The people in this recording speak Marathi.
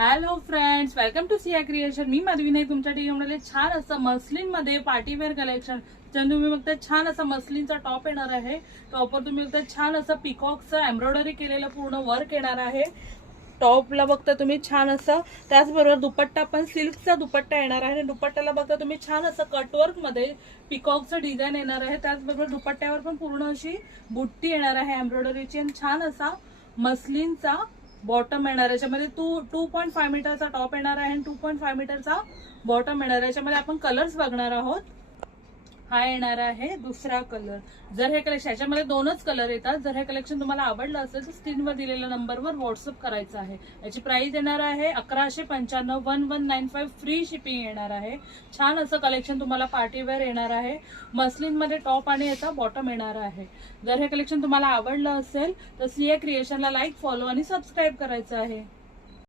Hello friends, welcome to Siya creation. मी मधविनय तुमच्या टीममध्ये छान असं मस्लिन मध्ये पार्टीवेअर कलेक्शन. तुम्ही बघता छान असा मस्लिनचा टॉप येणार आहे. टॉपवर तुम्ही बघता छान असं पिकॉकचं एम्ब्रॉयडरी केलेलं पूर्ण वर्क येणार आहे. टॉपला बघता तुम्ही छान असं, त्याचबरोबर दुपट्टा पण सिल्कचा दुपट्टा येणार आहे. दुपट्ट्याला बघता तुम्ही छान असं कटवर्क मध्ये पिकॉकचं डिझाईन येणार आहे. त्याचबरोबर दुपट्ट्यावर पण पूर्ण अशी बुट्टी येणार आहे एम्ब्रॉयडरीची आणि छान असा मस्लिनचा बॉटम येणार आहे. याच्यामध्ये 2.5 मीटरचा टॉप येणार आहे आणि 2.5 मीटरचा बॉटम येणार आहे. याच्यामध्ये आपण कलर्स बघणार आहोत. हा येणार आहे दुसरा कलर. जर हे कलेक्शन, याच्यामध्ये दोनच कलर येतात. जर हे कलेक्शन तुम्हाला आवडलं असेल तर स्क्रीनवर दिलेल्या नंबरवर व्हॉट्सअप करायचं आहे. याची प्राइस येणार आहे 1195, 1195 फ्री शिपिंग येणार आहे. छान असं कलेक्शन तुम्हाला पार्टीवेअर येणार आहे. मस्लिन मध्ये टॉप आणि याचा बॉटम येणार आहे. जर हे कलेक्शन तुम्हाला आवडलं असेल तर सिया क्रिएशनला लाईक, फॉलो आणि सबस्क्राईब करायचं आहे.